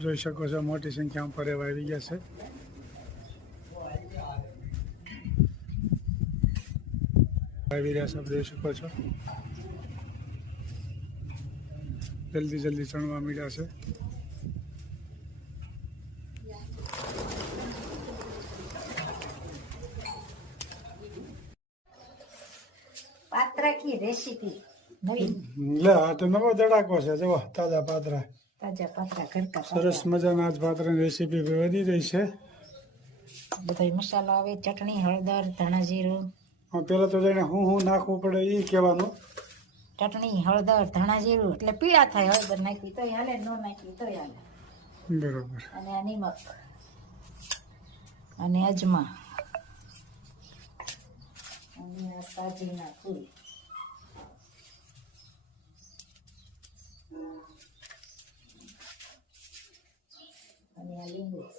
જોઈ શકો છો મોટી સંખ્યામાં પરેવા આવી ગયા છે. આવી રહ્યા છે જોઈ શકો છો. જલ્દી જલ્દી ચણવા મીડ્યા છે. પાત્રા કી રેસીપી નવી? લે આ તો નવો દડાકો છે જો તાજા પાત્રા. તાજા પાત્રા ઘરકા સરસ મજાના આજ પાત્રની રેસીપી વધી રહી છે. બધાય મસાલો આવે ચટણી હળદર ધાણા જીરું. પેલા તો જઈને હું હું નાખવું પડે એ કહેવાનું. ચટણી હળદર ધાણા જીરું એટલે પીળા થાય હળદર નાખી તો હાલે ન નાખી તો હાલે. બરોબર. અને નિમક અને અજમા. અને આ સાજીના ફૂલ. અને આ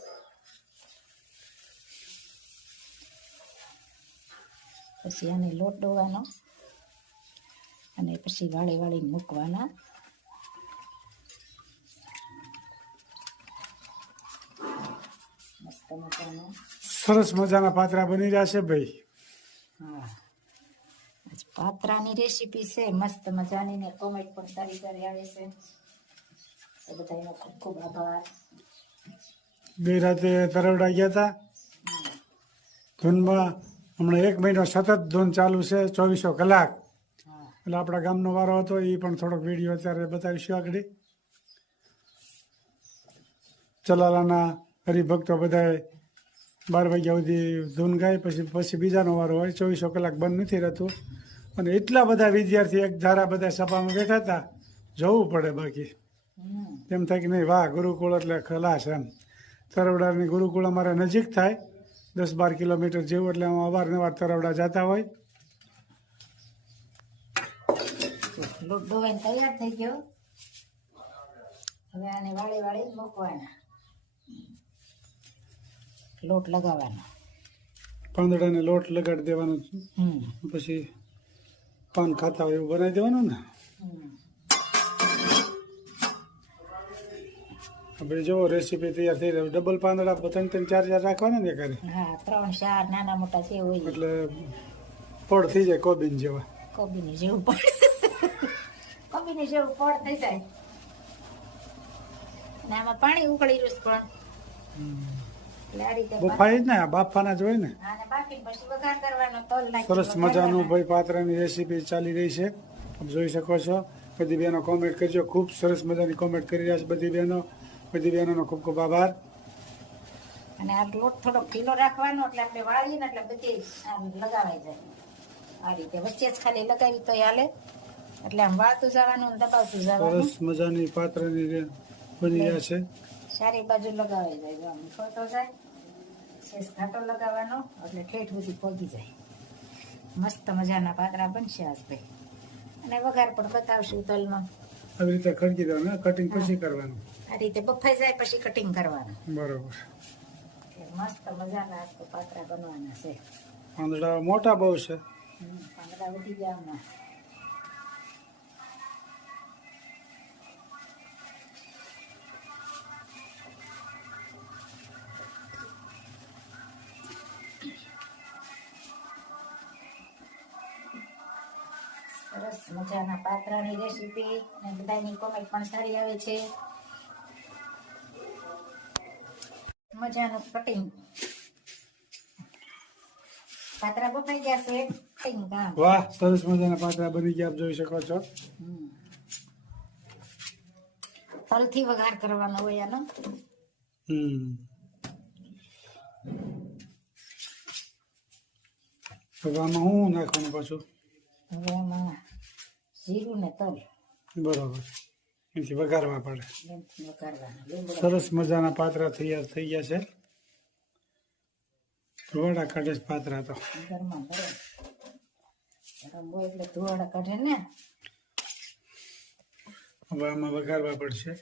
પછી આને લોટ ડોવાનો અને પછી વાળી વાળી મૂકવાના. મસ્ત મજાના. સરસ મજાના પાત્રા બની રહ્યા છે ભાઈ. હા. પાત્રાની રેસીપી છે મસ્ત મજાની ને કોમેન્ટ પણ સારી સારી આવે છે. તો બધાનો ખૂબ ખૂબ આભાર. ગઈ રાતે તરવડા ગયા હતા ધૂનમાં હમણાં એક મહિનો સતત ધૂન ચાલુ છે ચોવીસો કલાક. એટલે આપણા ગામનો વારો હતો એ પણ થોડોક વીડિયો અત્યારે બતાવીશું આગળ. ચલાલાના હરિભક્તો બધાએ બાર વાગ્યા સુધી ધૂન ગાય પછી પછી બીજાનો વારો હોય ચોવીસો કલાક બંધ નથી રહેતું. અને એટલા બધા વિદ્યાર્થી એક ધારા બધા સભામાં બેઠા હતા જવું પડે બાકી. તેમ થાય કે નહીં વાહ ગુરુકુળ એટલે ખલાસ એમ. તરવડાની ગુરુકુળ અમારા નજીક થાય. દસ બાર કિલોમીટર જેવું એટલે અમે અવારનવાર તરવડા જતા હોય. લોટ ડોવાઈને તૈયાર થઈ ગયો. હવે આને વાળી વાળી મૂકવાના. લોટ લગાવવાનો. પાંદડાને લોટ લગાડી દેવાનો. પછી પાન ખાતા હોય એવું બનાવી દેવાનું ને? આપણે જો રેસીપી તૈયાર થઈ રહી. ડબલ પાંદડા ત્રણ ત્રણ ચાર ચાર રાખવાના ને કરે હા ત્રણ ચાર નાના મોટા છે હોય એટલે પડ થઈ જાય કોબીન જેવા. કોબીની જેવું પડ કોબીની જેવું પડ થઈ જાય. ને આમાં પાણી ઉકળી રહ્યું પણ. બફાઈ જ ને આ બાફાના જ હોય ને. સરસ મજાનું ભાઈ પાત્રાની રેસીપી ચાલી રહી છે. જોઈ શકો છો. બધી બહેનો કોમેન્ટ કરજો. ખૂબ સરસ મજાની કોમેન્ટ કરી રહ્યા છે બધી બહેનો. બધી બહેનોનો ખૂબ ખૂબ આભાર. અને આ લોટ થોડો ઢીલો રાખવાનો એટલે આપણે વાળીએ ને એટલે બધી આમ લગાવાઈ જાય. આ રીતે વચ્ચે જ ખાલી લગાવી તો હાલે. એટલે આમ વાળતું જવાનું અને દબાવતું જવાનું. સરસ મજાની પાત્રની બની રહ્યા છે. સારી બાજુ લગાવાઈ જાય. આમ ખોટો જાય શેષ ઘાટો લગાવવાનો એટલે ઠેઠ સુધી પહોંચી જાય. મસ્ત મજાના પાતરા બનશે આજ ભાઈ. અને વઘાર પણ બતાવશું તલમાં. આવી રીતે ખડકી દેવાનું કટિંગ પછી કરવાનું. આ રીતે બફાઈ જાય પછી કટિંગ કરવાનું. બરોબર. મસ્ત મજાના આખો પાતરા બનવાના છે. પાંદડા મોટા બહુ છે. પાંદડા ઉઠી ગયા હમણાં. સરસ મજાના પાત્રાની રેસીપી અને બધાની કોમેન્ટ પણ સારી આવે છે. મજાનું કટિંગ પાતરા બફાઈ ગયા છે? કટિંગ કામ વાહ સરસ મજાના પાતરા બની ગયા આપ જોઈ શકો છો. તલથી વઘાર કરવાનો હોય આનો. હમ. હું નાખવાનું પાછું? હવે આમાં જીરું ને તલ. બરોબર. એથી વઘારવા પડે. સરસ મજાના પાત્રા તૈયાર થઈ ગયા છે. ધોવાડા કાઢે પાત્રા તો. હવે આમાં વઘારવા પડશે.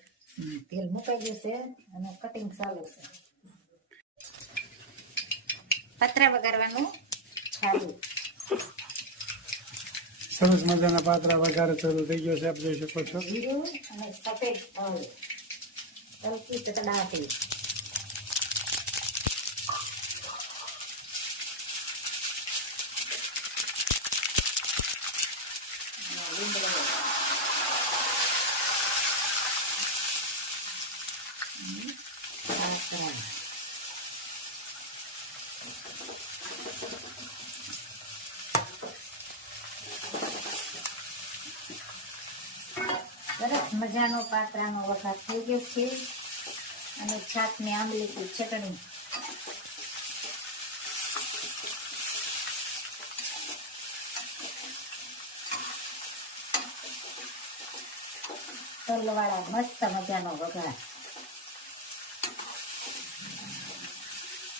તેલ મુકાઈ છે અને કટિંગ ચાલુ છે પતરા વઘારવાનું. ચાલુ સરસ મજાના પાત્રા વઘારે શરૂ થઈ ગયો છે આપ જોઈ શકો છો. તકડાટી અને સરસ મજાનો પાત્રાનો વઘાર થઈ ગયો છે. અને છાતની આંબલીથી ચટણી. તલવાળા મસ્ત મજાનો વઘાર.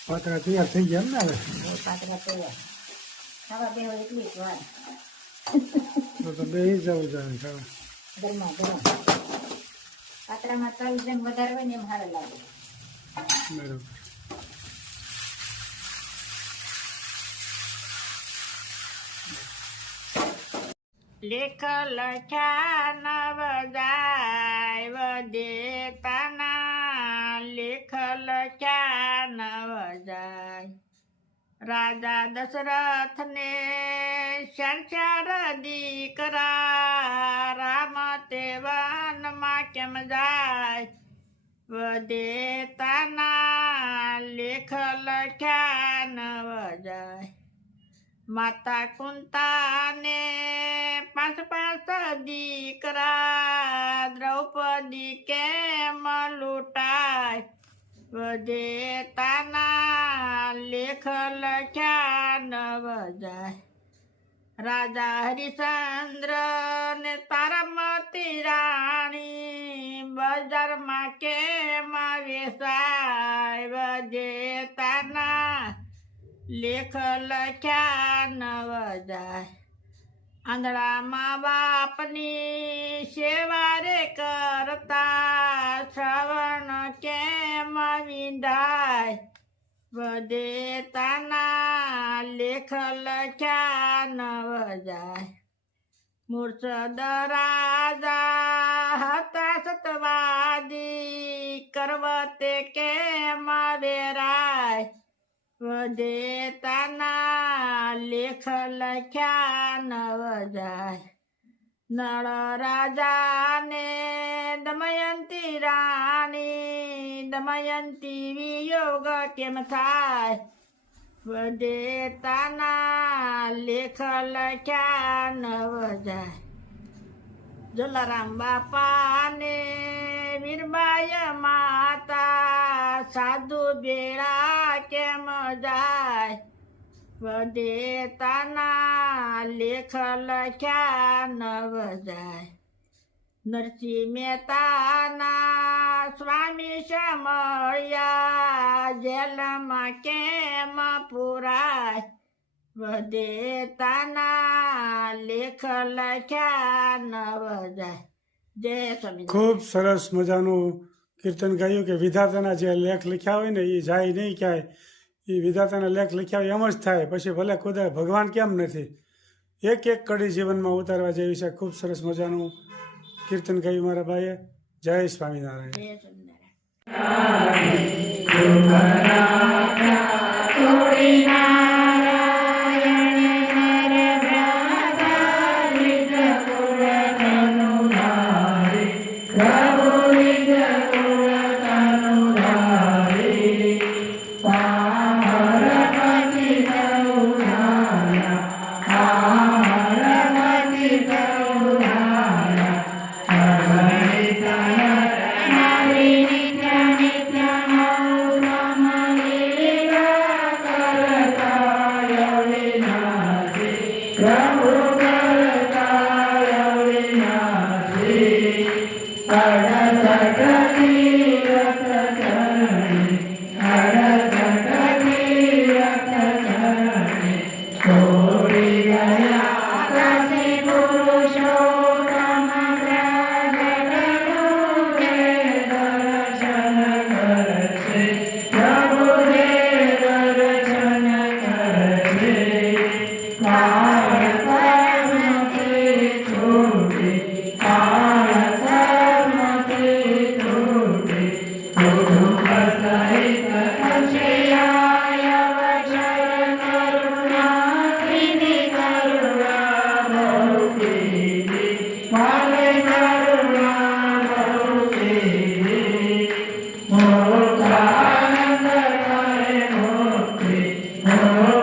પાત્રા તૈયાર થઈ ગયા ને હવે? પાત્રા તૈયાર. ખાવા બેહો એટલી જ વાર. તો બે જવું જોઈએ ખાવા. ગરમા ગરમ પાત્રામાં તલ જેમ વધારે હોય ને એમ સારું લાગે બરોબર લેખ લખ્યા નવ જાય વદેતાના લેખ લખ્યા નવ જાય રાજા દશરથને ચાર ચાર દીકરા રામ તે વનમાં કેમ જાય? વદેતાના લેખ લખ્યા ન વજાય. માતા કુંતાને પાંચ પાંચ દીકરા દ્રૌપદી કેમ લૂંટાય? વધે તાના લેખ લખ્યા નવ જાય રાજા હરિચંદ્ર ને તારામતી રાણી બજારમાં કેમ વેસાય? વજેતાના લેખ લખ્યા નવ જાય આંધળામાં બાપની સેવા રે કરતા શ્રવણ કેમ વિંધાય વધે તાના લેખ લખ્યા નવ જાય મૂર્છદ રાજા હતા સતવાદી કરવતે વધે લેખ લખ્યા નવ જાય નળ રાજાને દમયંતી રાણી, દમયંતી વિયોગ કેમ થાય? વદેતાના લેખ લખ્યા નવ જાય જલારામ બાપાને વીરબાય માતા સાધુ બેડા કેમ જાય? વધે તાના લેખ લખ્યા નવ જાય. નરસિંહ મહેતાના સ્વામી સમયા જેલમાં કેમ પુરાય? વધે તાના લેખ લખ્યા નવ જાય. જય સ્વામી ખૂબ સરસ મજાનું કીર્તન ગાયું કે વિધાતાના જે લેખ લખ્યા હોય ને એ જાય નહીં ક્યાંય એ વિધાતાના લેખ લખ્યા હોય એમ જ થાય પછી ભલે ખુદા ભગવાન કેમ નથી એક એક કડી જીવનમાં ઉતારવા જેવી છે ખૂબ સરસ મજાનું કીર્તન ગાયું મારા ભાઈએ જય સ્વામિનારાયણ જય સ્વામિનારાયણ Thank you.